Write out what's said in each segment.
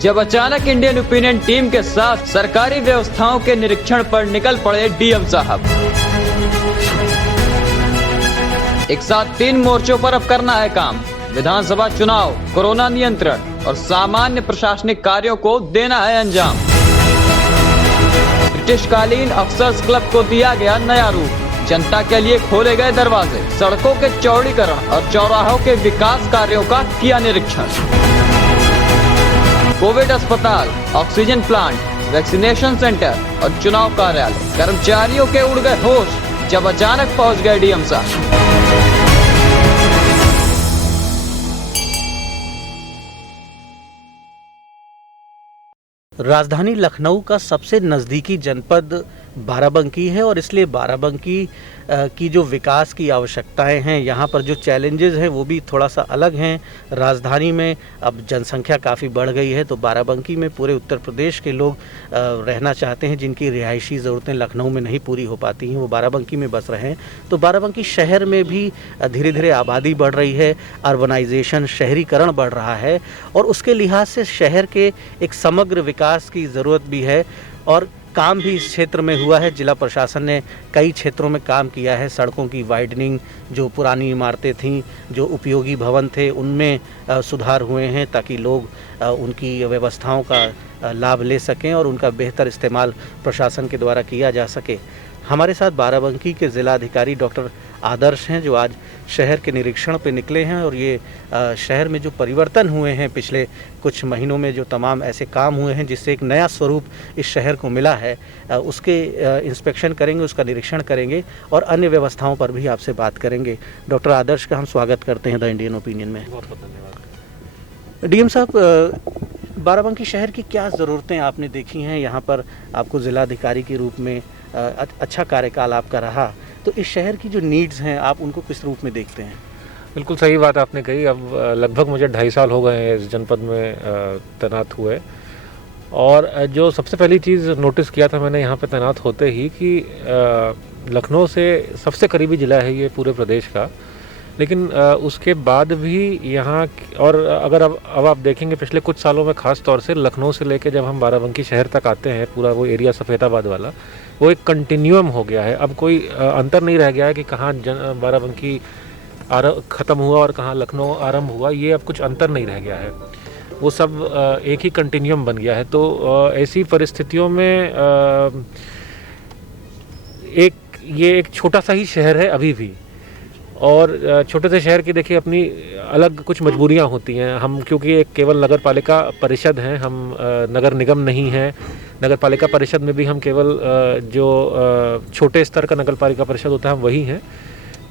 जब अचानक Indian opinion team के साथ सरकारी व्यवस्थाओं के निरीक्षण पर निकल पड़े डीएम साहब। एक साथ 3 मोर्चों पर अब करना है काम। विधानसभा चुनाव, कोरोना नियंत्रण और सामान्य प्रशासनिक कार्यों को देना है अंजाम। ब्रिटिशकालीन अफसर्स क्लब को दिया गया नया रूप। जनता के लिए खोले गए दरवाजे। सड़कों के चौड़ीकरण और चौराहों के विकास कार्यों का किया निरीक्षण। कोविड अस्पताल, ऑक्सीजन प्लांट, वैक्सीनेशन सेंटर और चुनाव कार्यालय। कर्मचारियों के उड़ गए होश जब अचानक पहुंच गए डीएम साहब। राजधानी लखनऊ का सबसे नज़दीकी जनपद बाराबंकी है और इसलिए बाराबंकी की जो विकास की आवश्यकताएं हैं, यहाँ पर जो चैलेंजेस हैं वो भी थोड़ा सा अलग हैं। राजधानी में अब जनसंख्या काफ़ी बढ़ गई है, तो बाराबंकी में पूरे उत्तर प्रदेश के लोग रहना चाहते हैं जिनकी रिहायशी ज़रूरतें लखनऊ में नहीं पूरी हो पाती हैं, वो बाराबंकी में बस रहे हैं। तो बाराबंकी शहर में भी धीरे धीरे आबादी बढ़ रही है, अर्बनाइजेशन, शहरीकरण बढ़ रहा है और उसके लिहाज से शहर के एक समग्र विकास की ज़रूरत भी है और काम भी इस क्षेत्र में हुआ है। जिला प्रशासन ने कई क्षेत्रों में काम किया है। सड़कों की वाइडनिंग, जो पुरानी इमारतें थीं, जो उपयोगी भवन थे, उनमें सुधार हुए हैं ताकि लोग उनकी व्यवस्थाओं का लाभ ले सकें और उनका बेहतर इस्तेमाल प्रशासन के द्वारा किया जा सके। हमारे साथ बाराबंकी के ज़िलाधिकारी डॉक्टर आदर्श हैं जो आज शहर के निरीक्षण पे निकले हैं और ये शहर में जो परिवर्तन हुए हैं पिछले कुछ महीनों में, जो तमाम ऐसे काम हुए हैं जिससे एक नया स्वरूप इस शहर को मिला है, उसके इंस्पेक्शन करेंगे, उसका निरीक्षण करेंगे और अन्य व्यवस्थाओं पर भी आपसे बात करेंगे। डॉक्टर आदर्श का हम स्वागत करते हैं द इंडियन ओपिनियन में। बहुत बहुत धन्यवाद। डीएम साहब, बाराबंकी शहर की क्या ज़रूरतें आपने देखी हैं? यहाँ पर आपको ज़िलाधिकारी के रूप में अच्छा कार्यकाल आपका रहा, तो इस शहर की जो नीड्स हैं आप उनको किस रूप में देखते हैं? बिल्कुल सही बात आपने कही। अब लगभग मुझे 2.5 साल हो गए हैं इस जनपद में तैनात हुए और जो सबसे पहली चीज़ नोटिस किया था मैंने यहाँ पे तैनात होते ही कि लखनऊ से सबसे करीबी ज़िला है ये पूरे प्रदेश का, लेकिन उसके बाद भी यहाँ और अगर अब आप देखेंगे पिछले कुछ सालों में ख़ास तौर से लखनऊ से लेके जब हम बाराबंकी शहर तक आते हैं, पूरा वो एरिया सफ़ेदाबाद वाला, वो एक कंटिन्यूम हो गया है। अब कोई अंतर नहीं रह गया है कि कहाँ बाराबंकी ख़त्म हुआ और कहाँ लखनऊ आरंभ हुआ, ये अब कुछ अंतर नहीं रह गया है। वो सब एक ही कंटिन्यूम बन गया है। तो ऐसी परिस्थितियों में ये एक छोटा सा ही शहर है अभी भी, और छोटे से शहर की देखिए अपनी अलग कुछ मजबूरियां होती हैं। हम क्योंकि एक केवल नगर पालिका परिषद हैं, हम नगर निगम नहीं हैं। नगर पालिका परिषद में भी हम केवल जो छोटे स्तर का नगर पालिका परिषद होता है हम वही हैं।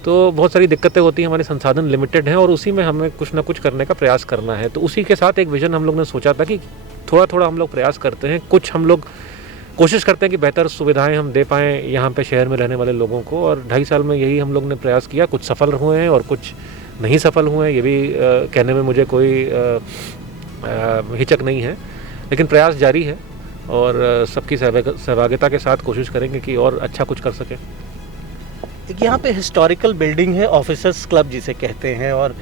तो बहुत सारी दिक्कतें होती हैं, हमारे संसाधन लिमिटेड हैं और उसी में हमें कुछ ना कुछ करने का प्रयास करना है। तो उसी के साथ एक विज़न हम लोग ने सोचा था कि थोड़ा थोड़ा हम लोग प्रयास करते हैं, कुछ हम लोग कोशिश करते हैं कि बेहतर सुविधाएं हम दे पाएँ यहाँ पे शहर में रहने वाले लोगों को। और 2.5 साल में यही हम लोग ने प्रयास किया। कुछ सफल हुए हैं और कुछ नहीं सफल हुए हैं, ये भी कहने में मुझे कोई हिचक नहीं है, लेकिन प्रयास जारी है और सबकी सहभागिता के साथ कोशिश करेंगे कि और अच्छा कुछ कर सकें। यहाँ पे हिस्टोरिकल बिल्डिंग है, ऑफिसर्स क्लब जिसे कहते हैं, और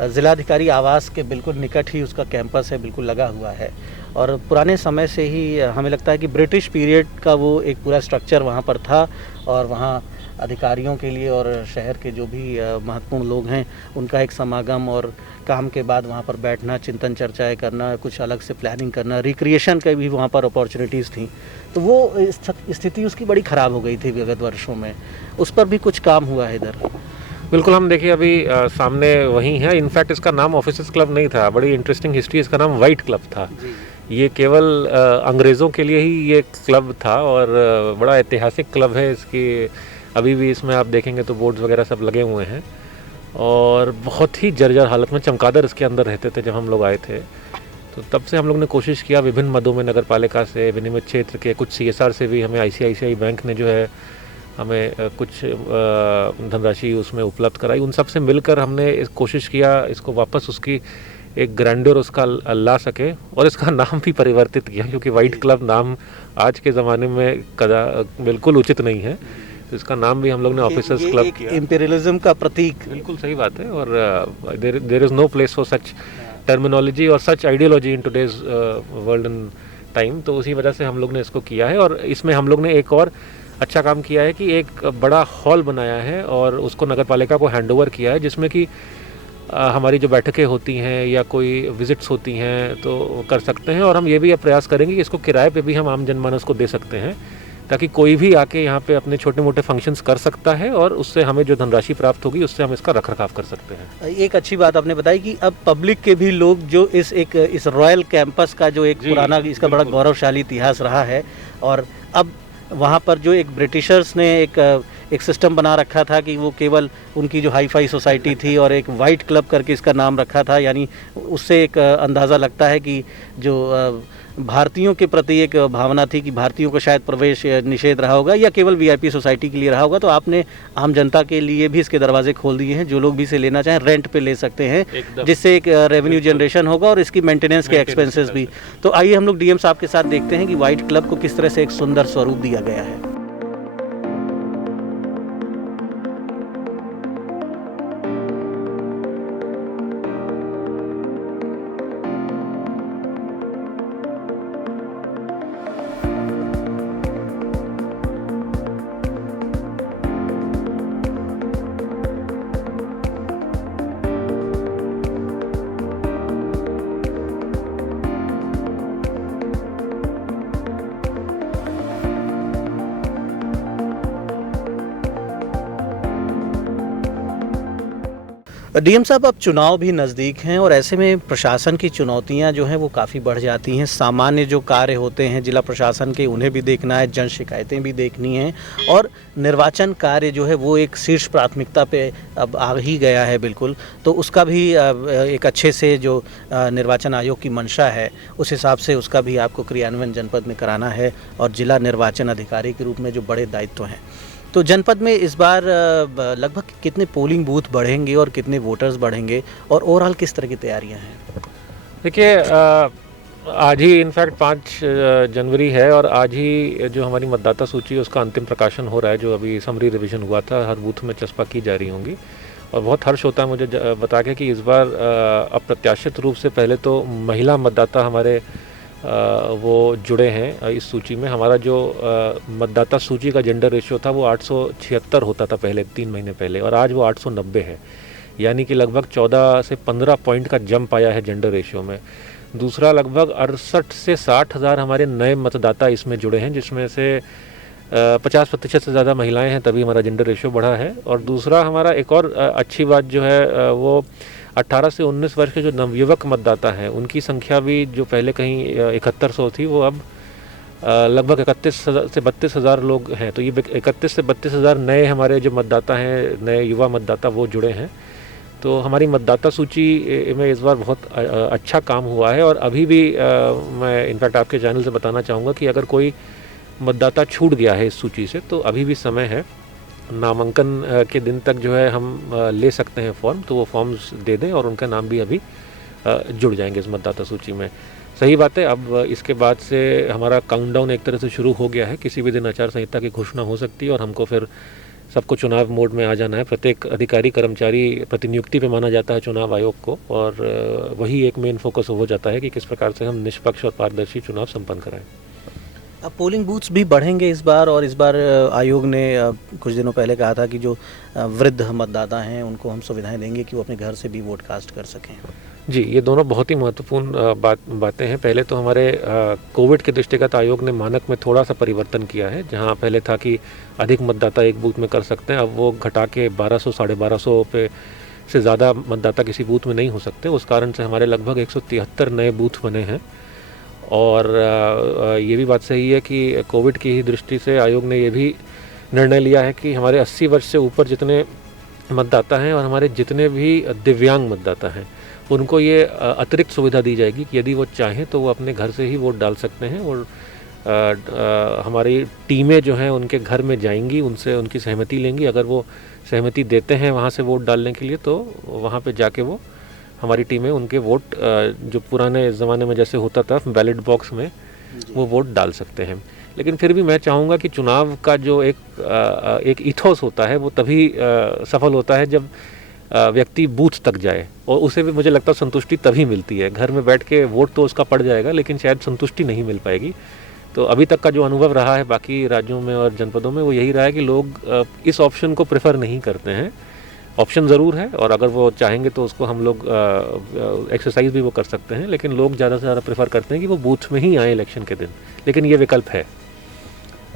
ज़िलाधिकारी आवास के बिल्कुल निकट ही उसका कैंपस है, बिल्कुल लगा हुआ है। और पुराने समय से ही हमें लगता है कि ब्रिटिश पीरियड का वो एक पूरा स्ट्रक्चर वहाँ पर था और वहाँ अधिकारियों के लिए और शहर के जो भी महत्वपूर्ण लोग हैं उनका एक समागम और काम के बाद वहाँ पर बैठना, चिंतन चर्चाएं करना, कुछ अलग से प्लानिंग करना, रिक्रिएशन का भी वहाँ पर अपॉर्चुनिटीज़ थी। तो वो स्थिति उसकी बड़ी ख़राब हो गई थी विगत वर्षों में। उस पर भी कुछ काम हुआ है इधर? बिल्कुल, हम देखिए अभी सामने वही है। इनफैक्ट इसका नाम ऑफिसर्स क्लब नहीं था, बड़ी इंटरेस्टिंग हिस्ट्री, इसका नाम वाइट क्लब था। ये केवल अंग्रेज़ों के लिए ही ये क्लब था और बड़ा ऐतिहासिक क्लब है। इसकी अभी भी इसमें आप देखेंगे तो बोर्ड्स वगैरह सब लगे हुए हैं और बहुत ही जर्जर हालत में चमगादड़ इसके अंदर रहते थे जब हम लोग आए थे। तो तब से हम लोग ने कोशिश किया विभिन्न मदों में, नगर पालिका से, विनियमित क्षेत्र के, कुछ CSR से भी, हमें ICICI बैंक ने जो है हमें कुछ धनराशि उसमें उपलब्ध कराई। उन सब से मिलकर हमने कोशिश किया इसको वापस उसकी एक ग्रैंडर उसका ला सके और इसका नाम भी परिवर्तित किया, क्योंकि वाइट क्लब नाम आज के ज़माने में बिल्कुल उचित नहीं है। तो इसका नाम भी हम लोग ने ऑफिसर्स ये क्लब एक किया। इम्पीरियलिज्म का प्रतीक। बिल्कुल सही बात है, और there is no place for such terminology और such ideology in today's world and time. तो उसी वजह से हम लोग ने इसको किया है, और इसमें हम लोग ने एक और अच्छा काम किया है कि एक बड़ा हॉल बनाया है और उसको नगर पालिका को हैंडओवर किया है, जिसमें कि हमारी जो बैठकें होती हैं या कोई विजिट्स होती हैं तो कर सकते हैं। और हम ये भी प्रयास करेंगे कि इसको किराए पे भी हम आम जनमानस को दे सकते हैं, ताकि कोई भी आके यहाँ पे अपने छोटे मोटे फंक्शंस कर सकता है, और उससे हमें जो धनराशि प्राप्त होगी उससे हम इसका रखरखाव कर सकते हैं। एक अच्छी बात आपने बताई कि अब पब्लिक के भी लोग जो इस रॉयल कैंपस का जो एक पुराना इसका बड़ा गौरवशाली इतिहास रहा है, और अब वहाँ पर जो एक ब्रिटिशर्स ने एक सिस्टम बना रखा था कि वो केवल उनकी जो हाई फाई सोसाइटी थी और एक वाइट क्लब करके इसका नाम रखा था, यानी उससे एक अंदाज़ा लगता है कि जो भारतीयों के प्रति एक भावना थी कि भारतीयों को शायद प्रवेश निषेध रहा होगा या केवल वीआईपी सोसाइटी के लिए रहा होगा। तो आपने आम जनता के लिए भी इसके दरवाजे खोल दिए हैं, जो लोग भी इसे लेना चाहें रेंट पे ले सकते हैं, जिससे एक रेवेन्यू जनरेशन होगा और इसकी मेंटेनेंस के एक्सपेंसेस भी। तो आइए हम लोग डीएम साहब के साथ देखते हैं कि वाइट क्लब को किस तरह से एक सुंदर स्वरूप दिया गया है। डीएम साहब, अब चुनाव भी नज़दीक हैं और ऐसे में प्रशासन की चुनौतियां जो हैं वो काफ़ी बढ़ जाती हैं। सामान्य जो कार्य होते हैं जिला प्रशासन के, उन्हें भी देखना है, जन शिकायतें भी देखनी हैं, और निर्वाचन कार्य जो है वो एक शीर्ष प्राथमिकता पे अब आ ही गया है बिल्कुल। तो उसका भी एक अच्छे से जो निर्वाचन आयोग की मंशा है उस हिसाब से उसका भी आपको क्रियान्वयन जनपद में कराना है, और जिला निर्वाचन अधिकारी के रूप में जो बड़े दायित्व हैं। तो जनपद में इस बार लगभग कितने पोलिंग बूथ बढ़ेंगे और कितने वोटर्स बढ़ेंगे, और ओवरऑल किस तरह की तैयारियां हैं? देखिए, आज ही इनफैक्ट 5 जनवरी है, और आज ही जो हमारी मतदाता सूची है उसका अंतिम प्रकाशन हो रहा है, जो अभी समरी रिवीजन हुआ था, हर बूथ में चस्पा की जा रही होंगी। और बहुत हर्ष होता है मुझे बता के कि इस बार अप्रत्याशित रूप से पहले तो महिला मतदाता हमारे वो जुड़े हैं इस सूची में। हमारा जो मतदाता सूची का जेंडर रेशियो था वो 876 होता था पहले 3 महीने पहले, और आज वो 890 है, यानी कि लगभग 14 से 15 पॉइंट का जंप आया है जेंडर रेशियो में। दूसरा, लगभग 68 से 60 हज़ार हमारे नए मतदाता इसमें जुड़े हैं, जिसमें से 50% से ज़्यादा महिलाएं हैं, तभी हमारा जेंडर रेशियो बढ़ा है। और दूसरा, हमारा एक और अच्छी बात जो है वो 18 से 19 वर्ष के जो नवयुवक मतदाता हैं उनकी संख्या भी जो पहले कहीं 7100 थी, वो अब लगभग 31 से 32 हज़ार लोग हैं। तो ये 31 से 32 हज़ार नए हमारे जो मतदाता हैं, नए युवा मतदाता, वो जुड़े हैं। तो हमारी मतदाता सूची में इस बार बहुत अच्छा काम हुआ है। और अभी भी मैं इनफैक्ट आपके चैनल से बताना चाहूँगा कि अगर कोई मतदाता छूट गया है इस सूची से तो अभी भी समय है। नामांकन के दिन तक जो है हम ले सकते हैं फॉर्म, तो वो फॉर्म्स दे दें और उनका नाम भी अभी जुड़ जाएंगे इस मतदाता सूची में। सही बात है, अब इसके बाद से हमारा काउंटडाउन एक तरह से शुरू हो गया है। किसी भी दिन आचार संहिता की घोषणा हो सकती है और हमको फिर सबको चुनाव मोड में आ जाना है। प्रत्येक अधिकारी कर्मचारी प्रतिनियुक्ति पे माना जाता है चुनाव आयोग को, और वही एक मेन फोकस हो जाता है कि किस प्रकार से हम निष्पक्ष और पारदर्शी चुनाव संपन्न कराएं। अब पोलिंग बूथ्स भी बढ़ेंगे इस बार, और इस बार आयोग ने कुछ दिनों पहले कहा था कि जो वृद्ध मतदाता हैं उनको हम सुविधाएं देंगे कि वो अपने घर से भी वोट कास्ट कर सकें। जी, ये दोनों बहुत ही महत्वपूर्ण बातें हैं। पहले तो हमारे कोविड के दृष्टिगत आयोग ने मानक में थोड़ा सा परिवर्तन किया है। जहां पहले था कि अधिक मतदाता एक बूथ में कर सकते हैं, अब वो घटा के 1200 साढ़े 1200 पे से ज़्यादा मतदाता किसी बूथ में नहीं हो सकते। उस कारण से हमारे लगभग 173 नए बूथ बने हैं। और ये भी बात सही है कि कोविड की ही दृष्टि से आयोग ने ये भी निर्णय लिया है कि हमारे 80 वर्ष से ऊपर जितने मतदाता हैं और हमारे जितने भी दिव्यांग मतदाता हैं उनको ये अतिरिक्त सुविधा दी जाएगी कि यदि वो चाहें तो वो अपने घर से ही वोट डाल सकते हैं। और हमारी टीमें जो हैं उनके घर में जाएंगी, उनसे उनकी सहमति लेंगी। अगर वो सहमति देते हैं वहाँ से वोट डालने के लिए, तो वहाँ पे जाके वो हमारी टीमें उनके वोट जो पुराने ज़माने में जैसे होता था बैलेट बॉक्स में, वो वोट डाल सकते हैं। लेकिन फिर भी मैं चाहूँगा कि चुनाव का जो एक इथोस होता है वो तभी सफल होता है जब व्यक्ति बूथ तक जाए, और उसे भी मुझे लगता है संतुष्टि तभी मिलती है। घर में बैठ के वोट तो उसका पड़ जाएगा, लेकिन शायद संतुष्टि नहीं मिल पाएगी। तो अभी तक का जो अनुभव रहा है बाकी राज्यों में और जनपदों में, वो यही रहा है कि लोग इस ऑप्शन को प्रेफर नहीं करते हैं। ऑप्शन ज़रूर है, और अगर वो चाहेंगे तो उसको हम लोग एक्सरसाइज भी वो कर सकते हैं, लेकिन लोग ज़्यादा से ज़्यादा प्रेफर करते हैं कि वो बूथ में ही आए इलेक्शन के दिन, लेकिन ये विकल्प है।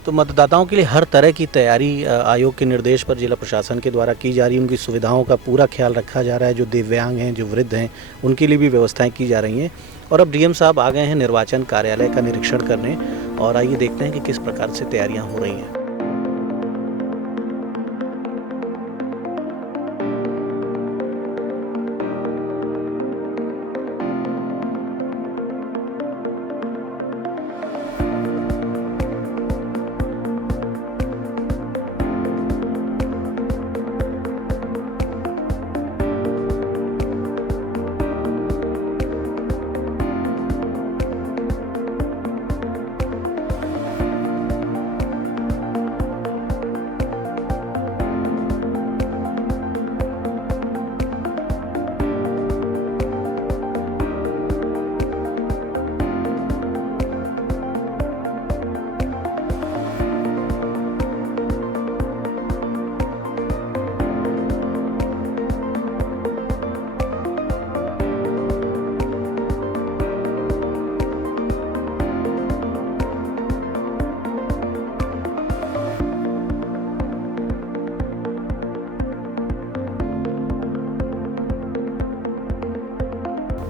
तो मतदाताओं के लिए हर तरह की तैयारी आयोग के निर्देश पर जिला प्रशासन के द्वारा की जा रही है, उनकी सुविधाओं का पूरा ख्याल रखा जा रहा है। जो दिव्यांग हैं, जो वृद्ध हैं, उनके लिए भी व्यवस्थाएं की जा रही हैं। और अब डीएम साहब आ गए हैं निर्वाचन कार्यालय का निरीक्षण करने, और आइए देखते हैं कि किस प्रकार से तैयारियां हो रही हैं।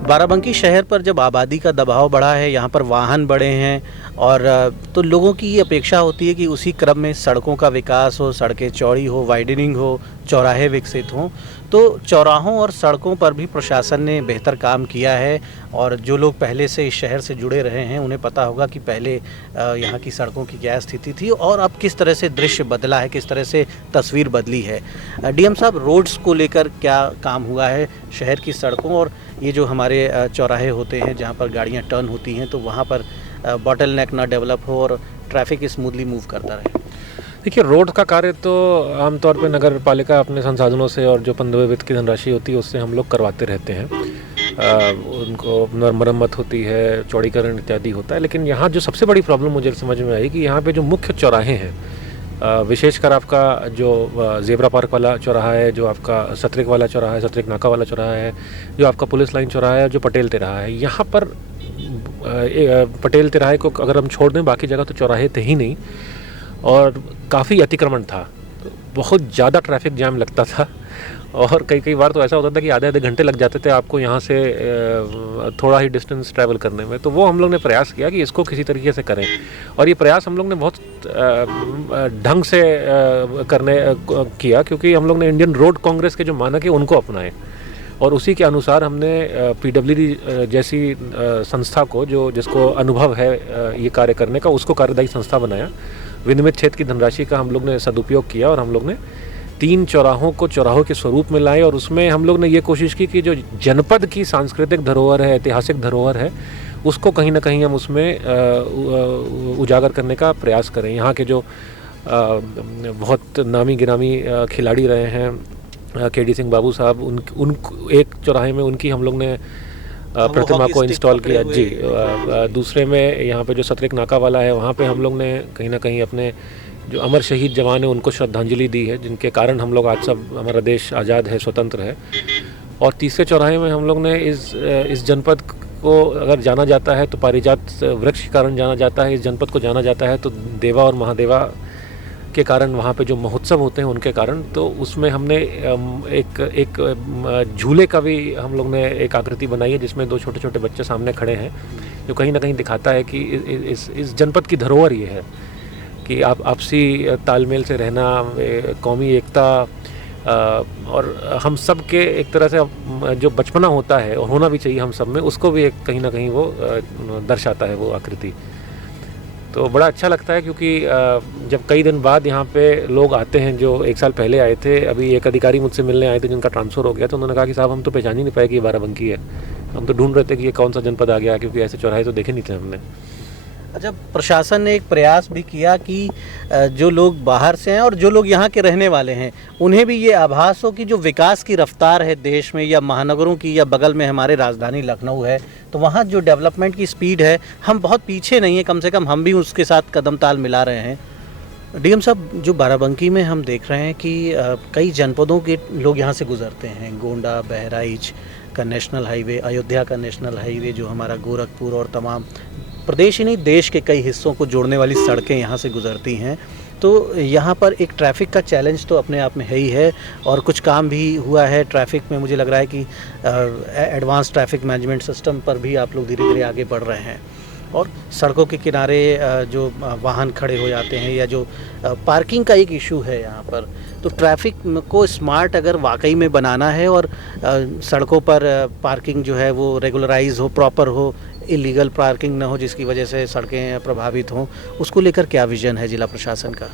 बाराबंकी शहर पर जब आबादी का दबाव बढ़ा है, यहाँ पर वाहन बढ़े हैं, और तो लोगों की ये अपेक्षा होती है कि उसी क्रम में सड़कों का विकास हो, सड़कें चौड़ी हो, वाइडनिंग हो, चौराहे विकसित हों। तो चौराहों और सड़कों पर भी प्रशासन ने बेहतर काम किया है, और जो लोग पहले से इस शहर से जुड़े रहे हैं उन्हें पता होगा कि पहले यहाँ की सड़कों की क्या स्थिति थी और अब किस तरह से दृश्य बदला है, किस तरह से तस्वीर बदली है। डीएम साहब, रोड्स को लेकर क्या काम हुआ है शहर की सड़कों, और ये जो हमारे चौराहे होते हैं जहाँ पर गाड़ियाँ टर्न होती हैं, तो वहाँ पर बॉटल नेक ना डेवलप हो और ट्रैफिक स्मूथली मूव करता रहे? देखिए, रोड का कार्य तो आमतौर पे नगर पालिका अपने संसाधनों से और जो 15वें वित्त की धनराशि होती है उससे हम लोग करवाते रहते हैं। उनको मरम्मत होती है, चौड़ीकरण इत्यादि होता है। लेकिन यहाँ जो सबसे बड़ी प्रॉब्लम मुझे समझ में आई कि यहाँ पे जो मुख्य चौराहे हैं, विशेषकर आपका जो ज़ेब्रा पार्क वाला चौराहा है, जो आपका सतरिक वाला चौराहा है, सतरिक नाका वाला चौराहा है, जो आपका पुलिस लाइन चौराहा है, जो पटेल तिराहा है, यहाँ पर पटेल तिराहे को अगर हम छोड़ दें, बाकी जगह तो चौराहे थे ही नहीं, और काफ़ी अतिक्रमण था, बहुत ज़्यादा ट्रैफिक जाम लगता था, और कई बार तो ऐसा होता था कि आधे घंटे लग जाते थे आपको यहाँ से थोड़ा ही डिस्टेंस ट्रैवल करने में। तो वो हम लोग ने प्रयास किया कि इसको किसी तरीके से करें, और ये प्रयास हम लोग ने बहुत ढंग से करने किया, क्योंकि हम लोग ने इंडियन रोड कांग्रेस के जो मानक है उनको अपनाए, और उसी के अनुसार हमने PWD जैसी संस्था को, जिसको अनुभव है ये कार्य करने का, उसको कार्यदायी संस्था बनाया। विनियमित क्षेत्र की धनराशि का हम लोग ने सदुपयोग किया, और हम लोग ने 3 चौराहों को चौराहों के स्वरूप में लाए, और उसमें हम लोग ने ये कोशिश की कि जो जनपद की सांस्कृतिक धरोहर है, ऐतिहासिक धरोहर है, उसको कहीं ना कहीं हम उसमें उजागर करने का प्रयास करें। यहाँ के जो बहुत नामी गिरामी खिलाड़ी रहे हैं, KD सिंह बाबू साहब, उन एक चौराहे में उनकी हम लोग ने प्रतिमा को इंस्टॉल किया जी। दूसरे में यहाँ पे जो सतरिक नाका वाला है, वहाँ पे हम लोग ने कहीं ना कहीं अपने जो अमर शहीद जवान हैं उनको श्रद्धांजलि दी है, जिनके कारण हम लोग आज सब, हमारा देश आज़ाद है, स्वतंत्र है। और तीसरे चौराहे में हम लोग ने इस जनपद को अगर जाना जाता है तो पारिजात वृक्ष के कारण जाना जाता है, इस जनपद को जाना जाता है तो देवा और महादेवा के कारण, वहाँ पे जो महोत्सव होते हैं उनके कारण। तो उसमें हमने एक झूले का भी हम लोग ने एक आकृति बनाई है, जिसमें 2 छोटे छोटे बच्चे सामने खड़े हैं, जो कहीं ना कहीं दिखाता है कि इस जनपद की धरोहर ये है कि आप आपसी तालमेल से रहना, कौमी एकता, और हम सब के एक तरह से जो बचपना होता है और होना भी चाहिए हम सब में, उसको भी एक कहीं ना कहीं वो दर्शाता है वो आकृति। तो बड़ा अच्छा लगता है, क्योंकि जब कई दिन बाद यहाँ पे लोग आते हैं, जो 1 साल पहले आए थे, अभी एक अधिकारी मुझसे मिलने आए थे जिनका ट्रांसफ़र हो गया, तो उन्होंने कहा कि साहब हम तो पहचान ही नहीं पाए कि ये बाराबंकी है, हम तो ढूंढ रहे थे कि ये कौन सा जनपद आ गया, क्योंकि ऐसे चौराहे तो देखे नहीं थे हमने। अच्छा, प्रशासन ने एक प्रयास भी किया कि जो लोग बाहर से हैं और जो लोग यहाँ के रहने वाले हैं उन्हें भी ये आभास हो कि जो विकास की रफ्तार है देश में या महानगरों की, या बगल में हमारे राजधानी लखनऊ है, तो वहाँ जो डेवलपमेंट की स्पीड है हम बहुत पीछे नहीं है, कम से कम हम भी उसके साथ कदम ताल मिला रहे हैं। डीएम साहब, जो बाराबंकी में हम देख रहे हैं कि कई जनपदों के लोग यहाँ से गुजरते हैं, गोंडा, बहराइच का नेशनल हाईवे, अयोध्या का नेशनल हाईवे, जो हमारा गोरखपुर और तमाम प्रदेश ही नहीं देश के कई हिस्सों को जोड़ने वाली सड़कें यहाँ से गुजरती हैं। तो यहाँ पर एक ट्रैफ़िक का चैलेंज तो अपने आप में है ही है, और कुछ काम भी हुआ है ट्रैफ़िक में। मुझे लग रहा है कि एडवांस ट्रैफ़िक मैनेजमेंट सिस्टम पर भी आप लोग धीरे धीरे आगे बढ़ रहे हैं। और सड़कों के किनारे जो वाहन खड़े हो जाते हैं, या जो पार्किंग का एक इशू है यहाँ पर, तो ट्रैफ़िक को स्मार्ट अगर वाकई में बनाना है और सड़कों पर पार्किंग जो है वो रेगुलराइज हो, प्रॉपर हो, इलीगल पार्किंग ना हो जिसकी वजह से सड़कें प्रभावित हों, उसको लेकर क्या विज़न है जिला प्रशासन का?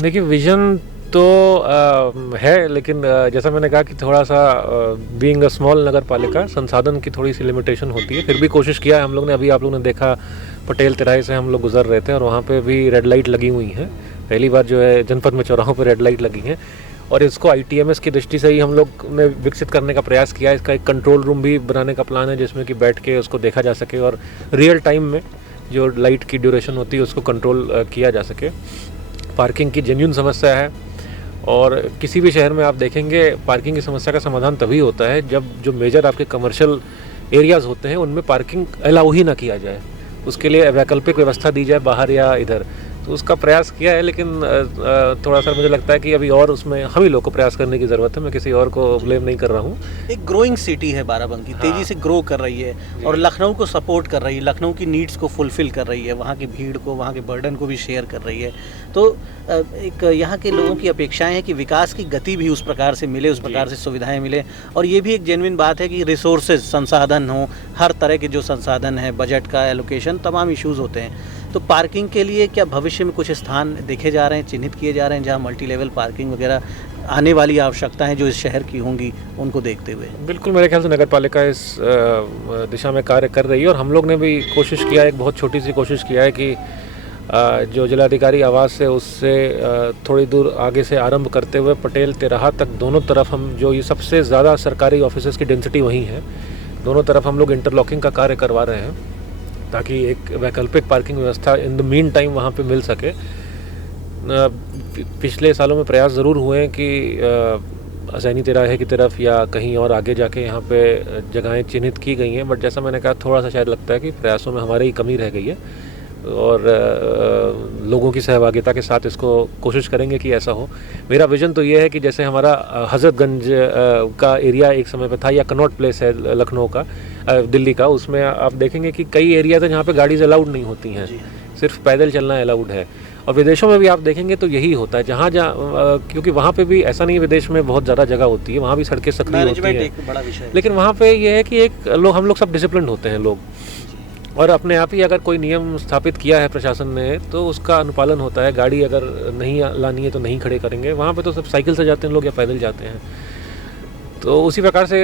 देखिए, विज़न तो है, लेकिन जैसा मैंने कहा कि थोड़ा सा बीइंग अ स्मॉल नगर पालिका, संसाधन की थोड़ी सी लिमिटेशन होती है। फिर भी कोशिश किया है हम लोग ने। अभी आप लोग ने देखा, पटेल तिराहे से हम लोग गुजर रहे थे और वहाँ पे भी रेड लाइट लगी हुई हैं। पहली बार जो है जनपद में चौराहों पर रेड लाइट लगी हैं, और इसको ITMS की दृष्टि से ही हम लोग ने विकसित करने का प्रयास किया है। इसका एक कंट्रोल रूम भी बनाने का प्लान है जिसमें कि बैठ के उसको देखा जा सके और रियल टाइम में जो लाइट की ड्यूरेशन होती है उसको कंट्रोल किया जा सके। पार्किंग की जेन्युइन समस्या है, और किसी भी शहर में आप देखेंगे पार्किंग की समस्या का समाधान तभी होता है जब जो मेजर आपके कमर्शियल एरियाज़ होते हैं उनमें पार्किंग अलाउ ही ना किया जाए, उसके लिए वैकल्पिक व्यवस्था दी जाए बाहर या इधर। तो उसका प्रयास किया है, लेकिन थोड़ा सा मुझे लगता है कि अभी और उसमें हम ही लोग को प्रयास करने की ज़रूरत है। मैं किसी और को ब्लेम नहीं कर रहा हूँ। एक ग्रोइंग सिटी है बाराबंकी, तेज़ी से ग्रो कर रही है और लखनऊ को सपोर्ट कर रही है, लखनऊ की नीड्स को फुलफ़िल कर रही है, वहाँ की भीड़ को, वहाँ के बर्डन को भी शेयर कर रही है। तो एक यहाँ के लोगों की अपेक्षाएं हैं कि विकास की गति भी उस प्रकार से मिले, उस प्रकार से सुविधाएं मिले। और ये भी एक जेन्युइन बात है कि रिसोर्सेज, संसाधन हो, हर तरह के जो संसाधन है, बजट का एलोकेशन, तमाम इश्यूज़ होते हैं। तो पार्किंग के लिए क्या भविष्य में कुछ स्थान देखे जा रहे हैं, चिन्हित किए जा रहे हैं, जहाँ मल्टी लेवल पार्किंग वगैरह आने वाली आवश्यकताएं जो इस शहर की होंगी उनको देखते हुए? बिल्कुल, मेरे ख्याल से नगर पालिका इस दिशा में कार्य कर रही है, और हम लोग ने भी कोशिश किया है, एक बहुत छोटी सी कोशिश किया है कि जो जिलाधिकारी आवास है उससे थोड़ी दूर आगे से आरंभ करते हुए पटेल तिराहा तक दोनों तरफ हम, जो ये सबसे ज़्यादा सरकारी ऑफिसेज़ की डेंसिटी वहीं है, दोनों तरफ हम लोग इंटरलॉकिंग का कार्य करवा रहे हैं ताकि एक वैकल्पिक पार्किंग व्यवस्था इन द मीन टाइम वहाँ पे मिल सके। पिछले सालों में प्रयास ज़रूर हुए हैं कि असैनी तिराहे की तरफ या कहीं और आगे जाके यहाँ पे जगहें चिन्हित की गई हैं, बट जैसा मैंने कहा थोड़ा सा शायद लगता है कि प्रयासों में हमारी ही कमी रह गई है, और लोगों की सहभागिता के साथ इसको कोशिश करेंगे कि ऐसा हो। मेरा विज़न तो ये है कि जैसे हमारा हज़रतगंज का एरिया एक समय पे था, या कनॉट प्लेस है लखनऊ का, दिल्ली का, उसमें आप देखेंगे कि कई एरियाज हैं जहाँ पे गाड़ीज़ अलाउड नहीं होती हैं, सिर्फ पैदल चलना अलाउड है। और विदेशों में भी आप देखेंगे तो यही होता है, जहाँ क्योंकि वहाँ पे भी ऐसा नहीं, विदेश में बहुत ज़्यादा जगह होती है, वहाँ भी सड़कें सक्रिय होती हैं, लेकिन वहाँ पे ये है कि हम लोग सब डिसिप्लिन होते हैं लोग, और अपने आप ही अगर कोई नियम स्थापित किया है प्रशासन ने तो उसका अनुपालन होता है। गाड़ी अगर नहीं लानी है तो नहीं खड़े करेंगे, वहाँ पे तो सब साइकिल से जाते हैं लोग या पैदल जाते हैं। तो उसी प्रकार से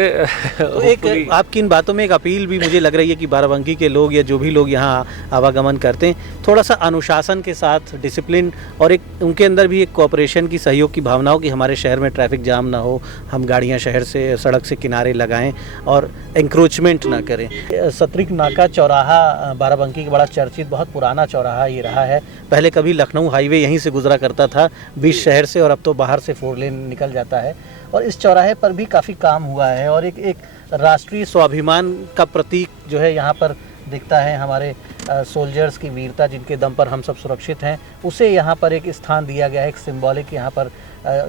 तो एक आपकी इन बातों में एक अपील भी मुझे लग रही है कि बाराबंकी के लोग या जो भी लोग यहाँ आवागमन करते हैं, थोड़ा सा अनुशासन के साथ, डिसिप्लिन, और एक उनके अंदर भी एक कोऑपरेशन की, सहयोग की भावना हो कि हमारे शहर में ट्रैफिक जाम ना हो, हम गाड़ियाँ शहर से, सड़क से किनारे लगाएं और एंक्रोचमेंट ना करें। सतरिक नाका चौराहा बाराबंकी का बड़ा चर्चित, बहुत पुराना चौराहा ये रहा है। पहले कभी लखनऊ हाईवे यहीं से गुजरा करता था बीच शहर से, और अब तो बाहर से 4 लेन निकल जाता है। और इस चौराहे पर भी काफ़ी काम हुआ है, और एक राष्ट्रीय स्वाभिमान का प्रतीक जो है यहाँ पर दिखता है, हमारे सोल्जर्स की वीरता जिनके दम पर हम सब सुरक्षित हैं, उसे यहाँ पर एक स्थान दिया गया है, एक सिंबॉलिक यहाँ पर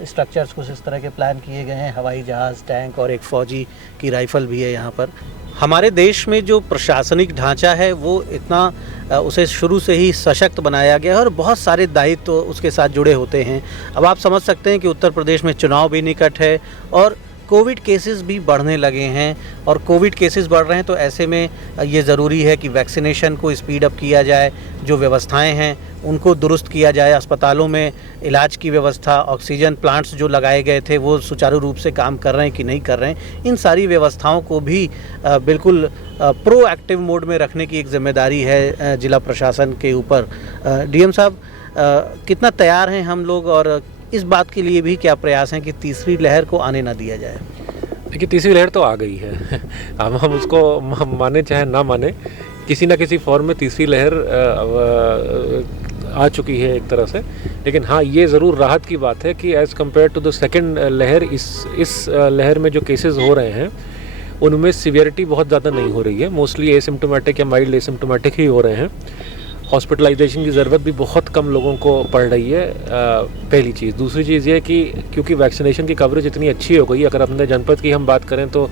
स्ट्रक्चर्स कुछ इस तरह के प्लान किए गए हैं। हवाई जहाज़, टैंक और एक फ़ौजी की राइफ़ल भी है यहाँ पर। हमारे देश में जो प्रशासनिक ढांचा है वो इतना उसे शुरू से ही सशक्त बनाया गया है, और बहुत सारे दायित्व तो उसके साथ जुड़े होते हैं। अब आप समझ सकते हैं कि उत्तर प्रदेश में चुनाव भी निकट है, और कोविड केसेस भी बढ़ने लगे हैं और कोविड केसेस बढ़ रहे हैं तो ऐसे में ये ज़रूरी है कि वैक्सीनेशन को स्पीड अप किया जाए, जो व्यवस्थाएं हैं उनको दुरुस्त किया जाए, अस्पतालों में इलाज की व्यवस्था, ऑक्सीजन प्लांट्स जो लगाए गए थे वो सुचारू रूप से काम कर रहे हैं कि नहीं कर रहे हैं, इन सारी व्यवस्थाओं को भी बिल्कुल प्रोएक्टिव मोड में रखने की एक जिम्मेदारी है जिला प्रशासन के ऊपर। डीएम साहब, कितना तैयार हैं हम लोग और इस बात के लिए भी क्या प्रयास हैं कि तीसरी लहर को आने ना दिया जाए? देखिए, तीसरी लहर तो आ गई है हम उसको माने चाहे ना माने, किसी ना किसी फॉर्म में तीसरी लहर आ चुकी है एक तरह से। लेकिन हाँ, ये ज़रूर राहत की बात है कि as compare to the second लहर, इस लहर में जो केसेस हो रहे हैं उनमें सीवियरिटी बहुत ज़्यादा नहीं हो रही है, मोस्टली एसिम्टोमेटिक या माइल्ड एसिम्टोमेटिक ही हो रहे हैं। हॉस्पिटलाइजेशन की ज़रूरत भी बहुत कम लोगों को पड़ रही है, पहली चीज़। दूसरी चीज़ ये कि क्योंकि वैक्सीनेशन की कवरेज इतनी अच्छी हो गई, अगर अपने जनपद की हम बात करें तो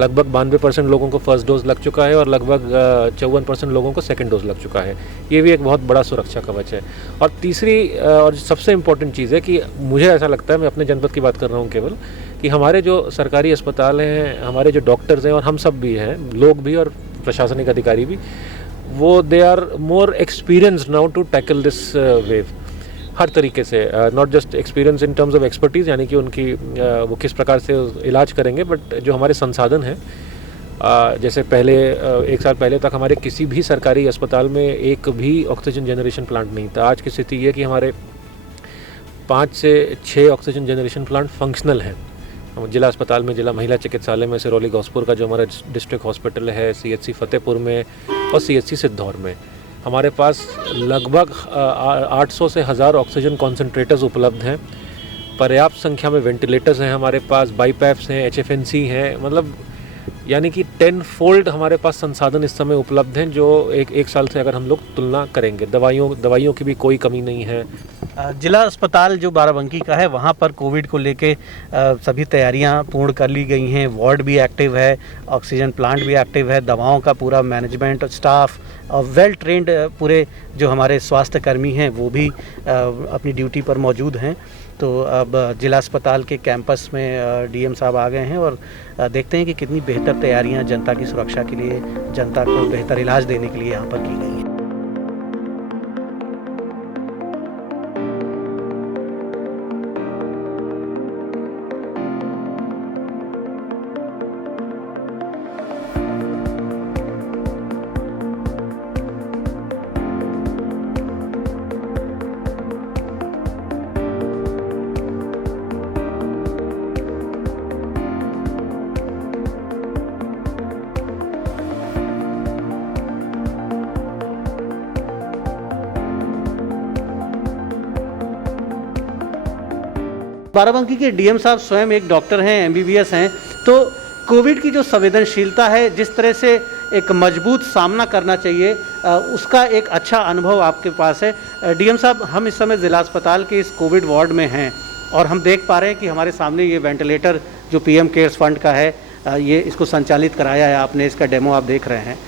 लगभग 92% लोगों को फर्स्ट डोज लग चुका है और लगभग 54% लोगों को सेकंड डोज लग चुका है। ये भी एक बहुत बड़ा सुरक्षा कवच है। और तीसरी और सबसे इम्पोर्टेंट चीज़ है कि मुझे ऐसा लगता है, मैं अपने जनपद की बात कर रहा हूँ केवल, कि हमारे जो सरकारी अस्पताल हैं, हमारे जो डॉक्टर्स हैं और हम सब भी हैं, लोग भी और प्रशासनिक अधिकारी भी, वो they are more experienced now to tackle this wave हर तरीके से। Not just experience in terms of expertise, यानी कि उनकी वो किस प्रकार से इलाज करेंगे, बट जो हमारे संसाधन हैं, जैसे पहले 1 साल पहले तक हमारे किसी भी सरकारी अस्पताल में एक भी ऑक्सीजन जनरेशन प्लांट नहीं था। आज की स्थिति ये कि हमारे 5 से 6 ऑक्सीजन जनरेशन प्लांट फंक्शनल हैं। जिला अस्पताल में, जिला महिला चिकित्सालय में सिरौली गौसपुर का जो हमारा डिस्ट्रिक्ट हॉस्पिटल है, CHC फतेहपुर में और CHC सिद्धौर में हमारे पास लगभग 800 से 1000 ऑक्सीजन कॉन्सेंट्रेटर्स उपलब्ध हैं। पर्याप्त संख्या में वेंटिलेटर्स हैं हमारे पास, बाईपैप्स हैं, HFNC हैं, मतलब यानी कि 10 फोल्ड हमारे पास संसाधन इस समय उपलब्ध हैं, जो एक साल से अगर हम लोग तुलना करेंगे। दवाइयों की भी कोई कमी नहीं है। जिला अस्पताल जो बाराबंकी का है वहाँ पर कोविड को लेके सभी तैयारियाँ पूर्ण कर ली गई हैं, वार्ड भी एक्टिव है, ऑक्सीजन प्लांट भी एक्टिव है, दवाओं का पूरा मैनेजमेंट और स्टाफ और वेल ट्रेंड पूरे जो हमारे स्वास्थ्य कर्मी हैं वो भी अपनी ड्यूटी पर मौजूद हैं। तो अब जिला अस्पताल के कैंपस में डीएम साहब आ गए हैं और देखते हैं कि कितनी बेहतर तैयारियां जनता की सुरक्षा के लिए, जनता को बेहतर इलाज देने के लिए यहाँ पर की गई हैं। बाराबंकी के डीएम साहब स्वयं एक डॉक्टर हैं, MBBS हैं, तो कोविड की जो संवेदनशीलता है, जिस तरह से एक मजबूत सामना करना चाहिए, उसका एक अच्छा अनुभव आपके पास है। डीएम साहब, हम इस समय ज़िला अस्पताल के इस कोविड वार्ड में हैं और हम देख पा रहे हैं कि हमारे सामने ये वेंटिलेटर जो PM केयर्स फंड का है, ये इसको संचालित कराया है आपने, इसका डेमो आप देख रहे हैं।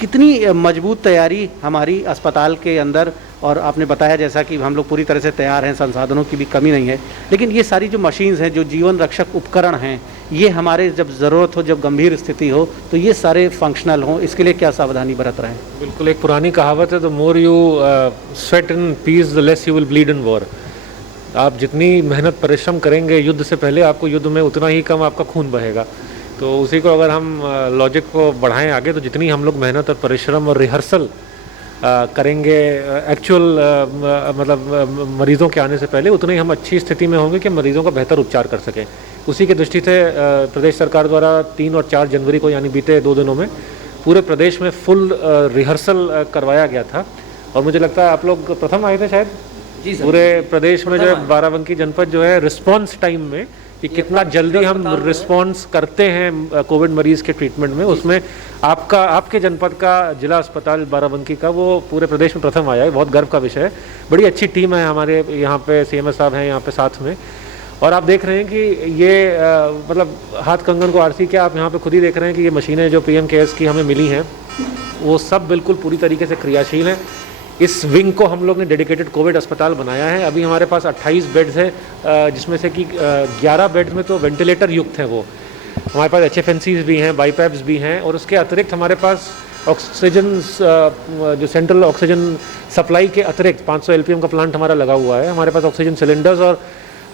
कितनी मजबूत तैयारी हमारी अस्पताल के अंदर, और आपने बताया जैसा कि हम लोग पूरी तरह से तैयार हैं, संसाधनों की भी कमी नहीं है, लेकिन ये सारी जो मशीन्स हैं, जो जीवन रक्षक उपकरण हैं, ये हमारे जब ज़रूरत हो, जब गंभीर स्थिति हो, तो ये सारे फंक्शनल हों, इसके लिए क्या सावधानी बरत रहे हैं? बिल्कुल, एक पुरानी कहावत है, the more you sweat in peace the less you will bleed in war. आप जितनी मेहनत परिश्रम करेंगे युद्ध से पहले, आपको युद्ध में उतना ही कम आपका खून बहेगा। तो उसी को अगर हम लॉजिक को बढ़ाएं आगे, तो जितनी हम लोग मेहनत और परिश्रम और रिहर्सल करेंगे एक्चुअल मतलब मरीज़ों के आने से पहले, उतने ही हम अच्छी स्थिति में होंगे कि मरीज़ों का बेहतर उपचार कर सकें। उसी के दृष्टि से प्रदेश सरकार द्वारा 3 और 4 जनवरी को, यानी बीते 2 दिनों में पूरे प्रदेश में फुल रिहर्सल करवाया गया था। और मुझे लगता है आप लोग प्रथम आए थे शायद जी सर, पूरे प्रदेश में जो है बाराबंकी जनपद जो है रिस्पॉन्स टाइम में कि कितना जल्दी हम रिस्पॉन्स करते हैं कोविड मरीज़ के ट्रीटमेंट में, उसमें आपके जनपद का जिला अस्पताल बाराबंकी का वो पूरे प्रदेश में प्रथम आया है। बहुत गर्व का विषय है। बड़ी अच्छी टीम है हमारे यहाँ पे, CMS साहब हैं यहाँ पे साथ में, और आप देख रहे हैं कि ये मतलब हाथ कंगन को आरसी क्या, आप यहाँ पे खुद ही देख रहे हैं कि ये मशीनें जो PM केयर्स की हमें मिली हैं वो सब बिल्कुल पूरी तरीके से क्रियाशील हैं। इस विंग को हम लोग ने डेडिकेटेड कोविड अस्पताल बनाया है। अभी हमारे पास 28 बेड्स है, जिसमें से कि 11 बेड्स में तो वेंटिलेटर युक्त हैं। वो हमारे पास HFNCs भी हैं, बाईपैप्स भी हैं, और उसके अतिरिक्त हमारे पास ऑक्सीजन जो सेंट्रल ऑक्सीजन सप्लाई के अतिरिक्त 500 LPM का प्लांट हमारा लगा हुआ है। हमारे पास ऑक्सीजन सिलेंडर्स और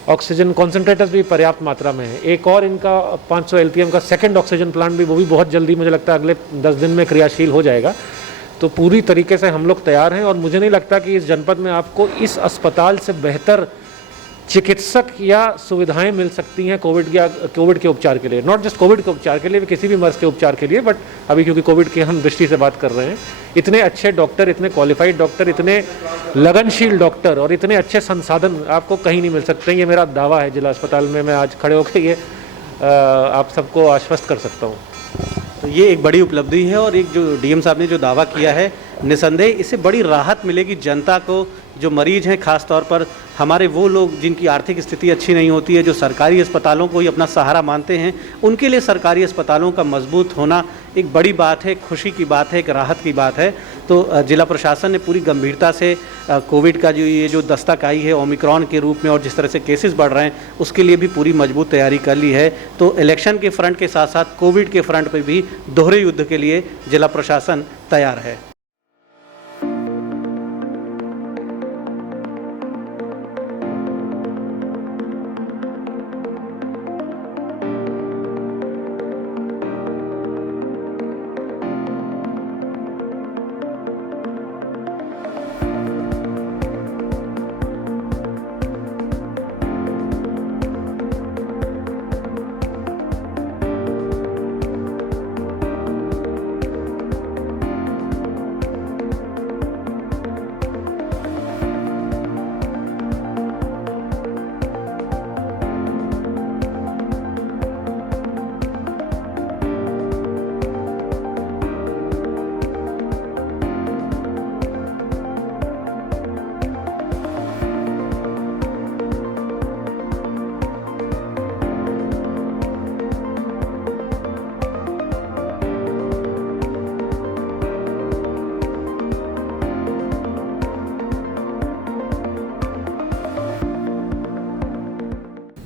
ऑक्सीजन कॉन्सेंट्रेटर्स भी पर्याप्त मात्रा में है। एक और इनका 500 LPM का सेकंड ऑक्सीजन प्लांट भी, वो भी बहुत जल्दी, मुझे लगता है अगले 10 दिन में क्रियाशील हो जाएगा। तो पूरी तरीके से हम लोग तैयार हैं, और मुझे नहीं लगता कि इस जनपद में आपको इस अस्पताल से बेहतर चिकित्सक या सुविधाएं मिल सकती हैं कोविड के उपचार के लिए। नॉट जस्ट कोविड के उपचार के लिए, किसी भी मर्ज के उपचार के लिए, बट अभी क्योंकि कोविड की हम दृष्टि से बात कर रहे हैं, इतने अच्छे डॉक्टर, इतने क्वालिफाइड डॉक्टर, इतने लगनशील डॉक्टर और इतने अच्छे संसाधन आपको कहीं नहीं मिल सकते। ये मेरा दावा है जिला अस्पताल में, मैं आज खड़े होकर ये आप सबको आश्वस्त कर सकता हूँ। तो ये एक बड़ी उपलब्धि है, और एक जो डीएम साहब ने जो दावा किया है, निसंदेह इससे बड़ी राहत मिलेगी जनता को। जो मरीज हैं, खास तौर पर हमारे वो लोग जिनकी आर्थिक स्थिति अच्छी नहीं होती है, जो सरकारी अस्पतालों को ही अपना सहारा मानते हैं, उनके लिए सरकारी अस्पतालों का मजबूत होना एक बड़ी बात है, खुशी की बात है, एक राहत की बात है। तो जिला प्रशासन ने पूरी गंभीरता से कोविड का जो दस्तक आई है ओमिक्रॉन के रूप में, और जिस तरह से केसेस बढ़ रहे हैं, उसके लिए भी पूरी मजबूत तैयारी कर ली है। तो इलेक्शन के फ्रंट के साथ साथ कोविड के फ्रंट पर भी दोहरे युद्ध के लिए जिला प्रशासन तैयार है।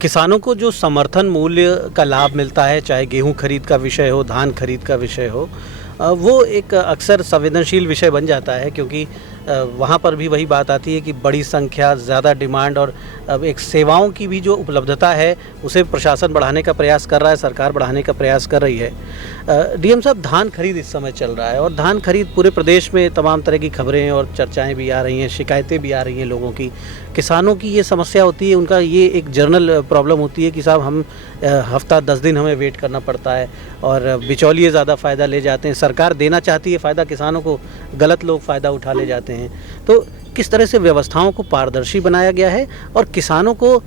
किसानों को जो समर्थन मूल्य का लाभ मिलता है, चाहे गेहूं खरीद का विषय हो, धान खरीद का विषय हो, वो एक अक्सर संवेदनशील विषय बन जाता है, क्योंकि वहाँ पर भी वही बात आती है कि बड़ी संख्या, ज़्यादा डिमांड, और एक सेवाओं की भी जो उपलब्धता है उसे प्रशासन बढ़ाने का प्रयास कर रहा है, सरकार बढ़ाने का प्रयास कर रही है। डीएम साहब, धान खरीद इस समय चल रहा है, और धान खरीद पूरे प्रदेश में तमाम तरह की खबरें और चर्चाएं भी आ रही हैं, शिकायतें भी आ रही हैं लोगों की। किसानों की ये समस्या होती है, उनका ये एक जर्नल प्रॉब्लम होती है कि साहब हम हफ्ता 10 दिन हमें वेट करना पड़ता है, और बिचौलिए ज़्यादा फ़ायदा ले जाते हैं। सरकार देना चाहती है फ़ायदा किसानों को, गलत लोग फ़ायदा उठा ले जाते हैं। तो किस तरह से व्यवस्थाओं को पारदर्शी बनाया गया है, और किसानों को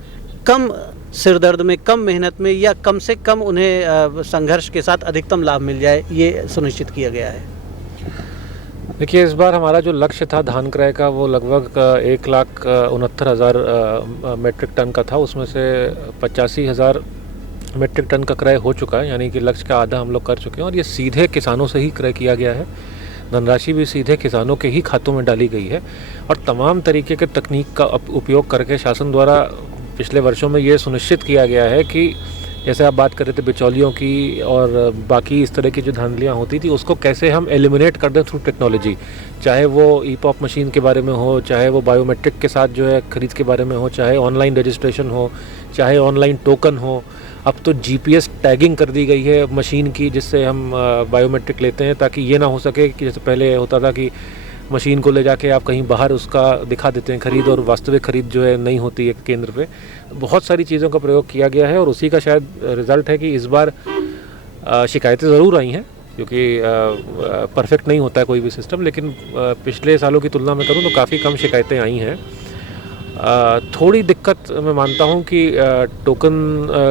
कम सिरदर्द में, कम मेहनत में, या कम से कम उन्हें संघर्ष के साथ अधिकतम लाभ मिल जाए, ये सुनिश्चित किया गया है? देखिए, इस बार हमारा जो लक्ष्य था धान क्रय का, वो लगभग 1,69,000 मेट्रिक टन का था। उसमें से 85,000 मेट्रिक टन का क्रय हो चुका है, यानी कि लक्ष्य का आधा हम लोग कर चुके हैं, और ये सीधे किसानों से ही क्रय किया गया है। धनराशि भी सीधे किसानों के ही खातों में डाली गई है, और तमाम तरीके के तकनीक का उपयोग करके शासन द्वारा पिछले वर्षों में ये सुनिश्चित किया गया है कि जैसे आप बात कर रहे थे बिचौलियों की और बाकी इस तरह की जो धांधलियाँ होती थी, उसको कैसे हम एलिमिनेट कर दें थ्रू टेक्नोलॉजी। चाहे वो ई-पॉप मशीन के बारे में हो, चाहे वो बायोमेट्रिक के साथ जो है खरीद के बारे में हो, चाहे ऑनलाइन रजिस्ट्रेशन हो, चाहे ऑनलाइन टोकन हो। अब तो GPS टैगिंग कर दी गई है मशीन की, जिससे हम बायोमेट्रिक लेते हैं, ताकि ये ना हो सके कि जैसे पहले होता था कि मशीन को ले जाके आप कहीं बाहर उसका दिखा देते हैं खरीद, और वास्तविक खरीद जो है नहीं होती है केंद्र पे। बहुत सारी चीज़ों का प्रयोग किया गया है, और उसी का शायद रिज़ल्ट है कि इस बार शिकायतें ज़रूर आई हैं, क्योंकि परफेक्ट नहीं होता है कोई भी सिस्टम, लेकिन पिछले सालों की तुलना में करूँ तो काफ़ी कम शिकायतें आई हैं। थोड़ी दिक्कत मैं मानता हूं कि टोकन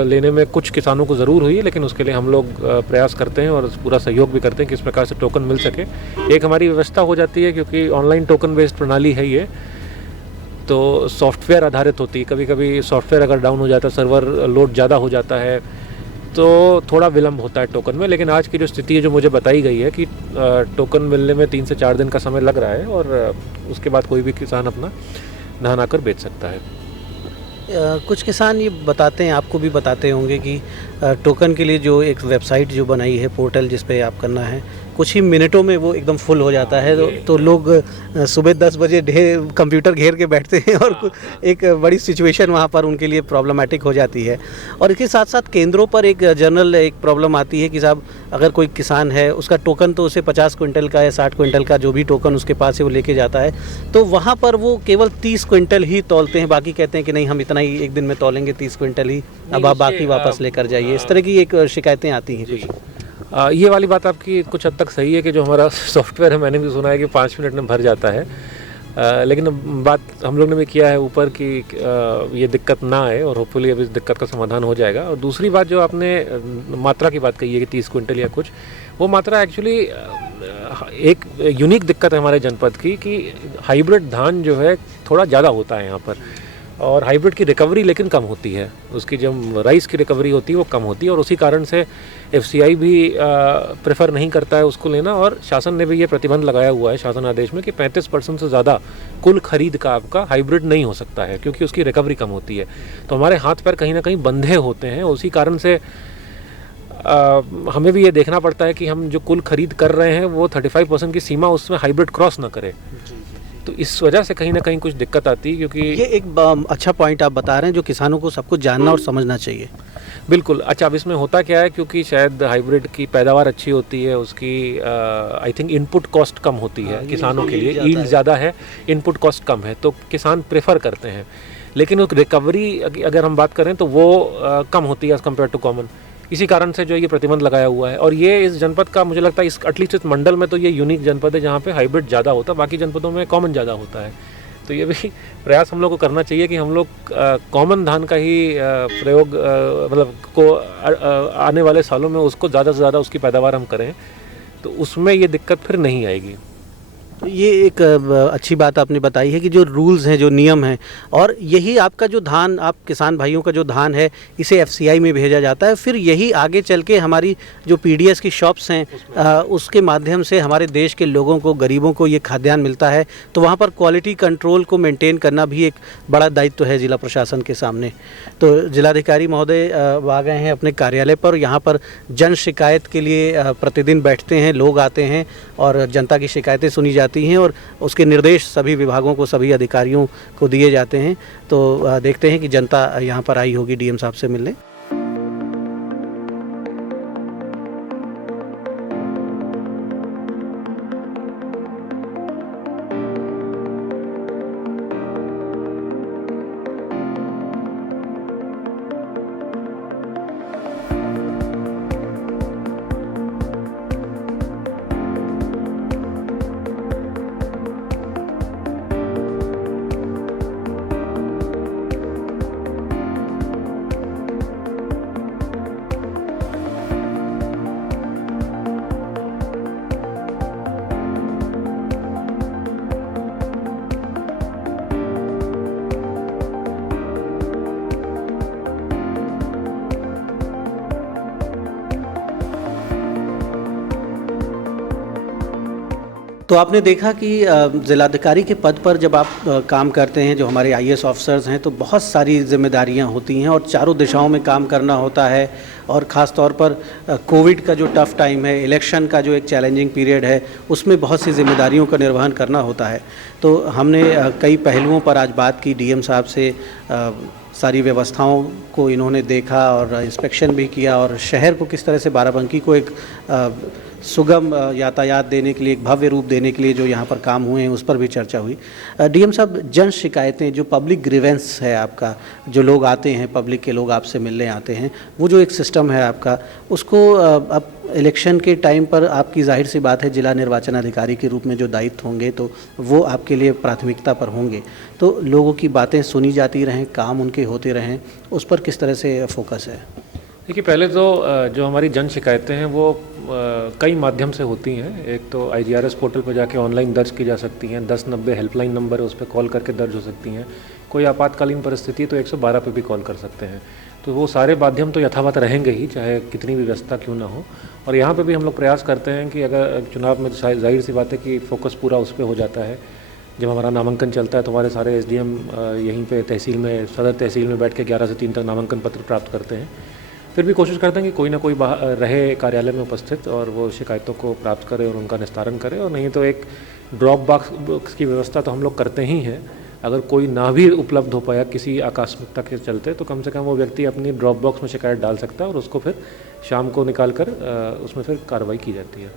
लेने में कुछ किसानों को ज़रूर हुई है, लेकिन उसके लिए हम लोग प्रयास करते हैं और पूरा सहयोग भी करते हैं कि इस प्रकार से टोकन मिल सके। एक हमारी व्यवस्था हो जाती है, क्योंकि ऑनलाइन टोकन बेस्ड प्रणाली है ये, तो सॉफ्टवेयर आधारित होती है। कभी कभी सॉफ्टवेयर अगर डाउन हो जाता है, सर्वर लोड ज़्यादा हो जाता है, तो थोड़ा विलम्ब होता है टोकन में। लेकिन आज की जो स्थिति है जो मुझे बताई गई है कि टोकन मिलने में 3 से 4 दिन का समय लग रहा है और उसके बाद कोई भी किसान अपना धान आकर बेच सकता है। कुछ किसान ये बताते हैं, आपको भी बताते होंगे कि टोकन के लिए जो एक वेबसाइट जो बनाई है, पोर्टल जिस पे आप करना है, कुछ ही मिनटों में वो एकदम फुल हो जाता है। तो लोग सुबह 10 बजे कंप्यूटर घेर के बैठते हैं और एक बड़ी सिचुएशन वहाँ पर उनके लिए प्रॉब्लमेटिक हो जाती है। और इसके साथ साथ केंद्रों पर एक जनरल एक प्रॉब्लम आती है कि साहब अगर कोई किसान है, उसका टोकन तो उसे 50 क्विंटल का या 60 क्विंटल का जो भी टोकन उसके पास है वो लेके जाता है, तो वहाँ पर वो केवल 30 क्विंटल ही तौलते हैं। बाकी कहते हैं कि नहीं, हम इतना ही एक दिन में तौलेंगे, 30 क्विंटल ही, अब आप बाकी वापस लेकर जाइए। इस तरह की एक शिकायतें आती हैं कुछ। ये वाली बात आपकी कुछ हद तक सही है कि जो हमारा सॉफ्टवेयर है, मैंने भी सुना है कि 5 मिनट में भर जाता है। लेकिन बात हम लोग ने भी किया है ऊपर कि ये दिक्कत ना आए और होपफुली अब इस दिक्कत का समाधान हो जाएगा। और दूसरी बात जो आपने मात्रा की बात कही है कि 30 क्विंटल या कुछ, वो मात्रा एक्चुअली एक यूनिक दिक्कत है हमारे जनपद की कि हाइब्रिड धान जो है थोड़ा ज़्यादा होता है यहाँ पर, और हाइब्रिड की रिकवरी लेकिन कम होती है। उसकी जब राइस की रिकवरी होती है वो कम होती है और उसी कारण से FCI भी प्रेफर नहीं करता है उसको लेना। और शासन ने भी ये प्रतिबंध लगाया हुआ है शासन आदेश में कि 35% से ज़्यादा कुल खरीद का आपका हाइब्रिड नहीं हो सकता है, क्योंकि उसकी रिकवरी कम होती है। तो हमारे हाथ पैर कहीं ना कहीं बंधे होते हैं। उसी कारण से हमें भी ये देखना पड़ता है कि हम जो कुल खरीद कर रहे हैं वो 35% की सीमा उसमें हाइब्रिड क्रॉस ना करे। तो इस वजह से कहीं ना कहीं कुछ दिक्कत आती है, क्योंकि ये एक अच्छा पॉइंट आप बता रहे हैं जो किसानों को सबको जानना और समझना चाहिए। बिल्कुल। अच्छा, अब इसमें होता क्या है, क्योंकि शायद हाइब्रिड की पैदावार अच्छी होती है, उसकी आई थिंक इनपुट कॉस्ट कम होती है किसानों के लिए, यील्ड ज़्यादा है, इनपुट कॉस्ट कम है, तो किसान प्रेफर करते हैं। लेकिन उस रिकवरी अगर हम बात करें तो वो कम होती है एज़ कम्पेयर टू कॉमन। इसी कारण से जो ये प्रतिबंध लगाया हुआ है। और ये इस जनपद का मुझे लगता है इस एटलीस्ट इस मंडल में तो ये यूनिक जनपद है जहाँ पे हाइब्रिड ज़्यादा होता है, बाकी जनपदों में कॉमन ज़्यादा होता है। तो ये भी प्रयास हम लोग को करना चाहिए कि हम लोग कॉमन धान का ही प्रयोग मतलब को आने वाले सालों में उसको ज़्यादा से ज़्यादा उसकी पैदावार हम करें, तो उसमें ये दिक्कत फिर नहीं आएगी। तो ये एक अच्छी बात आपने बताई है कि जो रूल्स हैं, जो नियम हैं, और यही आपका जो धान, आप किसान भाइयों का जो धान है, इसे FCI में भेजा जाता है, फिर यही आगे चल के हमारी जो PDS की शॉप्स हैं उसके माध्यम से हमारे देश के लोगों को, गरीबों को ये खाद्यान्न मिलता है। तो वहाँ पर क्वालिटी कंट्रोल को मेंटेन करना भी एक बड़ा दायित्व है जिला प्रशासन के सामने। तो जिलाधिकारी महोदय आ गए हैं अपने कार्यालय पर। यहाँ पर जन शिकायत के लिए प्रतिदिन बैठते हैं, लोग आते हैं और जनता की शिकायतें सुनी जाती हैं और उसके निर्देश सभी विभागों को, सभी अधिकारियों को दिए जाते हैं। तो देखते हैं कि जनता यहाँ पर आई होगी DM साहब से मिलने। तो आपने देखा कि ज़िलाधिकारी के पद पर जब आप काम करते हैं, जो हमारे IAS ऑफिसर्स हैं, तो बहुत सारी जिम्मेदारियां होती हैं और चारों दिशाओं में काम करना होता है। और ख़ास तौर पर कोविड का जो टफ़ टाइम है, इलेक्शन का जो एक चैलेंजिंग पीरियड है, उसमें बहुत सी जिम्मेदारियों का निर्वहन करना होता है। तो हमने कई पहलुओं पर आज बात की DM साहब से। सारी व्यवस्थाओं को इन्होंने देखा और इंस्पेक्शन भी किया और शहर को किस तरह से बाराबंकी को एक सुगम यातायात देने के लिए, एक भव्य रूप देने के लिए जो यहाँ पर काम हुए हैं, उस पर भी चर्चा हुई। DM साहब, जन शिकायतें, जो पब्लिक ग्रीवेंस है आपका, जो लोग आते हैं, पब्लिक के लोग आपसे मिलने आते हैं, वो जो एक सिस्टम है आपका, उसको अब इलेक्शन के टाइम पर आपकी जाहिर सी बात है जिला निर्वाचन अधिकारी के रूप में जो दायित्व होंगे तो वो आपके लिए प्राथमिकता पर होंगे। तो लोगों की बातें सुनी जाती रहें, काम उनके होते रहें, उस पर किस तरह से फोकस है? देखिए, पहले तो जो हमारी जन शिकायतें हैं वो कई माध्यम से होती हैं। एक तो IGRS पोर्टल पर जाके ऑनलाइन दर्ज की जा सकती हैं, 1090 हेल्पलाइन नंबर है, उस पर कॉल करके दर्ज हो सकती हैं। कोई आपातकालीन परिस्थिति तो 112 पे भी कॉल कर सकते हैं। तो वो सारे माध्यम तो यथावत रहेंगे ही, चाहे कितनी भी व्यवस्था क्यों ना हो। और यहाँ पे भी हम लोग प्रयास करते हैं कि अगर चुनाव में जाहिर सी बात है कि फोकस पूरा उस पर हो जाता है। जब हमारा नामांकन चलता है तो हमारे सारे एसडीएम यहीं पे तहसील में, सदर तहसील में बैठ के 11 से 3 तक नामांकन पत्र प्राप्त करते हैं। फिर भी कोशिश करते हैं कि कोई ना कोई रहे कार्यालय में उपस्थित और वो शिकायतों को प्राप्त करे और उनका निस्तारण करे। और नहीं तो एक ड्रॉप बॉक्स की व्यवस्था तो हम लोग करते ही हैं। अगर कोई ना भी उपलब्ध हो पाया किसी आकस्मिकता के चलते, तो कम से कम वो व्यक्ति अपनी ड्रॉप बॉक्स में शिकायत डाल सकता है और उसको फिर शाम को निकाल कर उसमें फिर कार्रवाई की जाती है।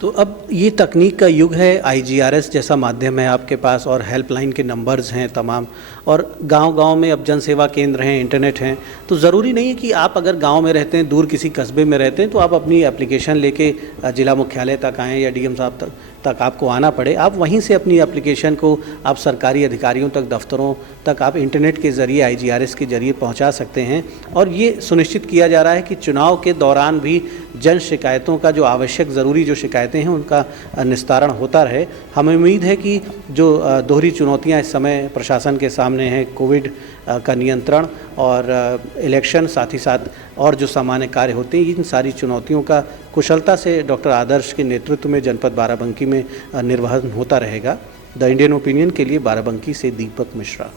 तो अब ये तकनीक का युग है, IGRS जैसा माध्यम है आपके पास और हेल्पलाइन के नंबर्स हैं तमाम, और गांव-गांव में अब जन सेवा केंद्र हैं, इंटरनेट हैं। तो ज़रूरी नहीं है कि आप अगर गांव में रहते हैं, दूर किसी कस्बे में रहते हैं, तो आप अपनी एप्लीकेशन लेके जिला मुख्यालय तक आएँ या डीएम साहब तक आपको आना पड़े। आप वहीं से अपनी एप्लीकेशन को आप सरकारी अधिकारियों तक, दफ्तरों तक आप इंटरनेट के ज़रिए, IGRS के ज़रिए पहुंचा सकते हैं। और ये सुनिश्चित किया जा रहा है कि चुनाव के दौरान भी जन शिकायतों का जो आवश्यक ज़रूरी जो शिकायतें हैं उनका निस्तारण होता रहे। हमें उम्मीद है कि जो दोहरी चुनौतियां इस समय प्रशासन के सामने हैं, कोविड का नियंत्रण और इलेक्शन, साथ ही साथ और जो सामान्य कार्य होते हैं, इन सारी चुनौतियों का कुशलता से डॉक्टर आदर्श के नेतृत्व में जनपद बाराबंकी में निर्वहन होता रहेगा। द इंडियन ओपिनियन के लिए बाराबंकी से दीपक मिश्रा।